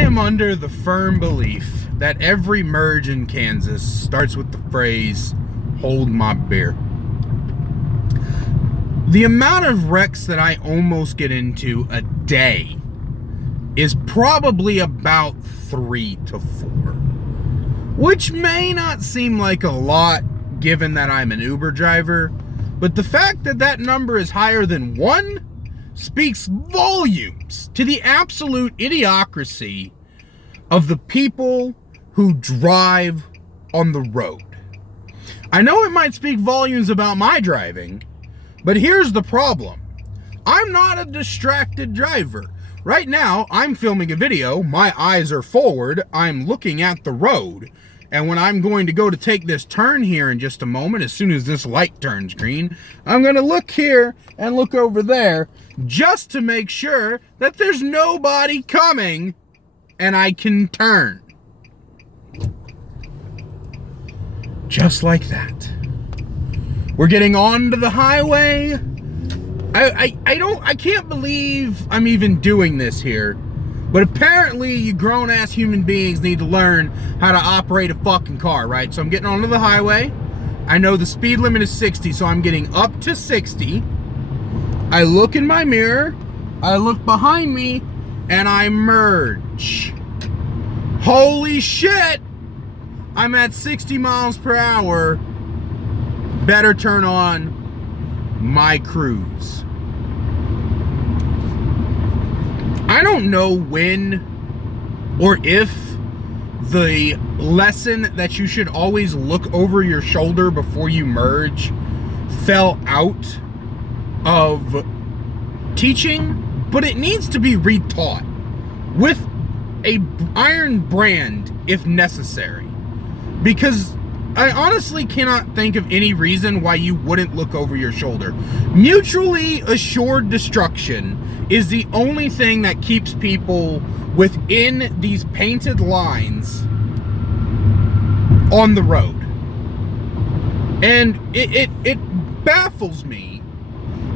I am under the firm belief that every merge in Kansas starts with the phrase, "Hold my beer." The amount of wrecks that I almost get into a day is probably about 3 to 4, which may not seem like a lot given that I'm an Uber driver, but the fact that that number is higher than 1 speaks volumes to the absolute idiocracy of the people who drive on the road. I know it might speak volumes about my driving, but here's the problem. I'm not a distracted driver. Right now, I'm filming a video, my eyes are forward, I'm looking at the road, and when I'm going to go to take this turn here in just a moment, as soon as this light turns green, I'm going to look here and look over there just to make sure that there's nobody coming and I can turn. Just like that. We're getting onto the highway. I can't believe I'm even doing this here. But apparently you grown-ass human beings need to learn how to operate a fucking car, right? So I'm getting onto the highway. I know the speed limit is 60, so I'm getting up to 60. I look in my mirror, I look behind me, and I merge. Holy shit! I'm at 60 miles per hour. Better turn on my cruise. I don't know when or if the lesson that you should always look over your shoulder before you merge fell out of teaching, but it needs to be retaught with a iron brand if necessary. Because I honestly cannot think of any reason why you wouldn't look over your shoulder. Mutually assured destruction is the only thing that keeps people within these painted lines on the road. And it baffles me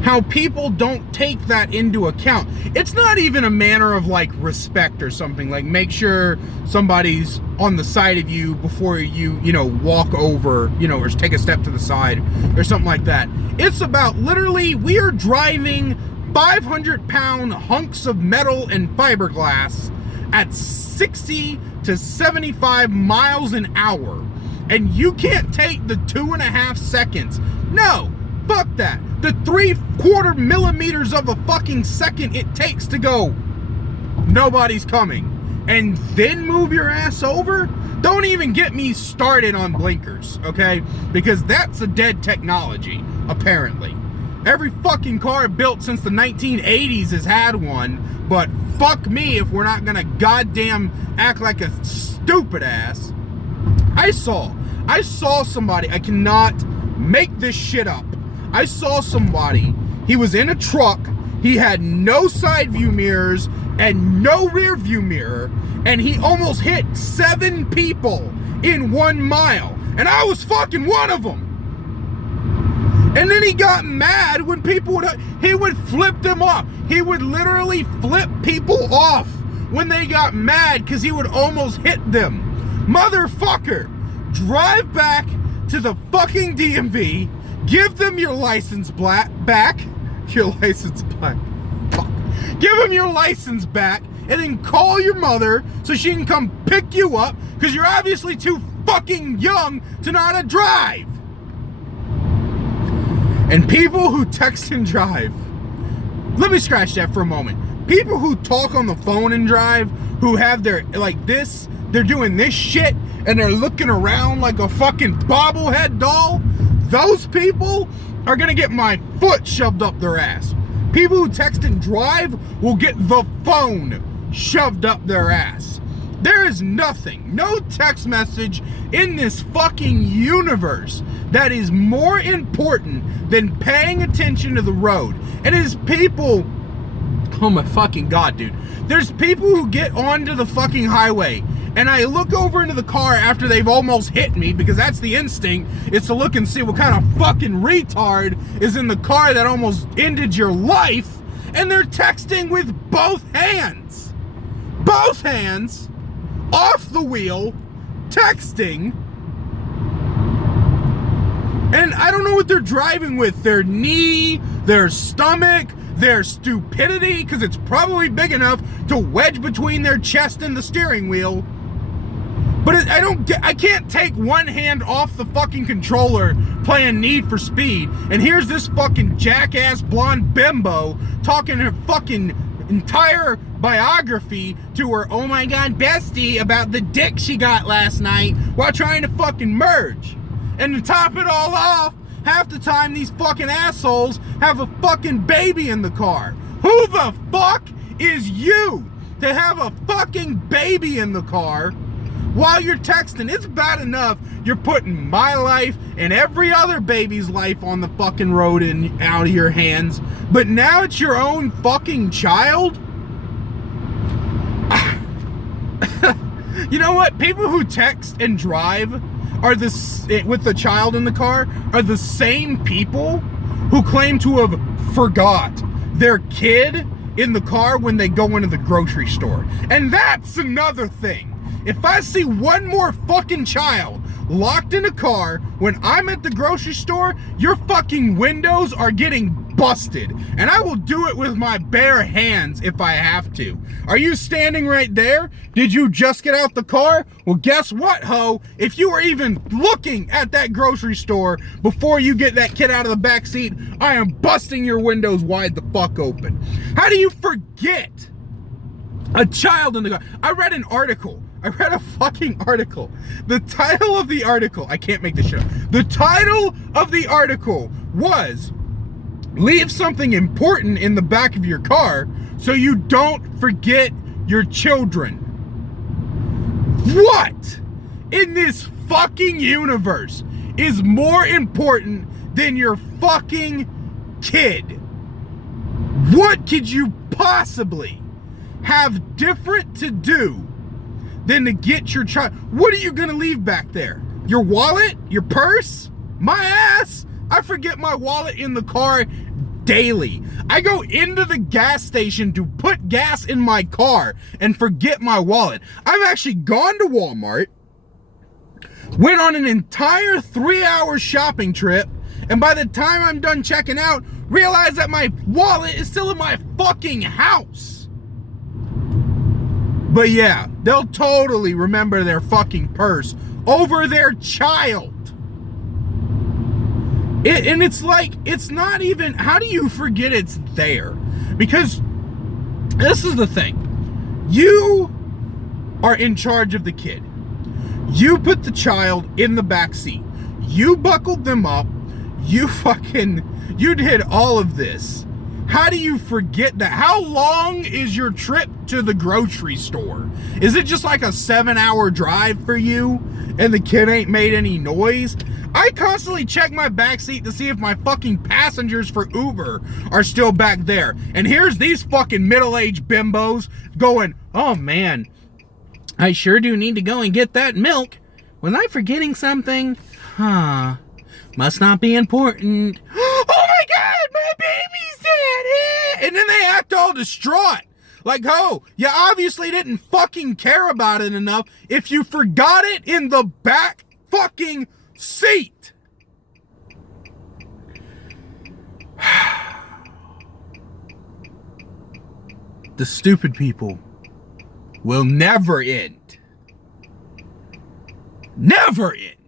how people don't take that into account. It's not even a manner of like respect or something, like make sure somebody's on the side of you before you walk over, or take a step to the side or something like that. It's about literally, we are driving 500-pound hunks of metal and fiberglass at 60 to 75 miles an hour, and you can't take the 2.5 seconds. No, fuck that. The 3/4 millimeters of a fucking second it takes to go, nobody's coming, and then move your ass over. Don't even get me started on blinkers, okay? Because that's a dead technology, apparently. Every fucking car built since the 1980s has had one, but fuck me if we're not gonna goddamn act like a stupid ass. I saw somebody, I cannot make this shit up. I saw somebody, he was in a truck, he had no side view mirrors and no rear view mirror, and he almost hit 7 people in 1 mile, and I was fucking one of them. And then he got mad when people he would flip them off. He would literally flip people off when they got mad because he would almost hit them. Motherfucker, drive back to the fucking DMV, give them your license back. Your license back. Fuck. Give them your license back, and then call your mother so she can come pick you up, because you're obviously too fucking young to know how to drive. And people who text and drive, let me scratch that for a moment. People who talk on the phone and drive, who have their, like this, they're doing this shit, and they're looking around like a fucking bobblehead doll, those people are gonna get my foot shoved up their ass. People who text and drive will get the phone shoved up their ass. There is nothing, no text message in this fucking universe that is more important than paying attention to the road. And it is people, oh my fucking God, dude. There's people who get onto the fucking highway, and I look over into the car after they've almost hit me, because that's the instinct, is to look and see what kind of fucking retard is in the car that almost ended your life, and they're texting with both hands. both hands off the wheel, texting. And I don't know what they're driving with. Their knee, their stomach, their stupidity, because it's probably big enough to wedge between their chest and the steering wheel. But I can't take one hand off the fucking controller playing Need for Speed, and here's this fucking jackass blonde bimbo talking her fucking entire biography to her oh my god bestie about the dick she got last night while trying to fucking merge. And to top it all off, half the time these fucking assholes have a fucking baby in the car. Who the fuck is you to have a fucking baby in the car while you're texting? It's bad enough you're putting my life and every other baby's life on the fucking road and out of your hands, but now it's your own fucking child? You know what? People who text and drive with the child in the car are the same people who claim to have forgot their kid in the car when they go into the grocery store. And that's another thing. If I see one more fucking child locked in a car when I'm at the grocery store, your fucking windows are getting busted. And I will do it with my bare hands if I have to. Are you standing right there? Did you just get out the car? Well, guess what, ho? If you were even looking at that grocery store before you get that kid out of the back seat, I am busting your windows wide the fuck open. How do you forget a child in the car? I read a fucking article. The title of the article, I can't make this shit up. The title of the article was, leave something important in the back of your car so you don't forget your children. What in this fucking universe is more important than your fucking kid? What could you possibly have different to do than to get your child? What are you gonna leave back there? Your wallet? Your purse? My ass? I forget my wallet in the car daily. I go into the gas station to put gas in my car and forget my wallet. I've actually gone to Walmart, went on an entire 3-hour shopping trip, and by the time I'm done checking out, realize that my wallet is still in my fucking house. But yeah, they'll totally remember their fucking purse over their child. And it's like, it's not even, how do you forget it's there? Because this is the thing. You are in charge of the kid. You put the child in the back seat. You buckled them up. You did all of this. How do you forget that? How long is your trip to the grocery store? Is it just like a 7-hour drive for you and the kid ain't made any noise? I constantly check my backseat to see if my fucking passengers for Uber are still back there. And here's these fucking middle-aged bimbos going, oh man, I sure do need to go and get that milk. Was I forgetting something? Huh. Must not be important. Oh my god, my baby's dead! And then they act all distraught. Like, oh, you obviously didn't fucking care about it enough if you forgot it in the back fucking seat. The stupid people will never end. Never end.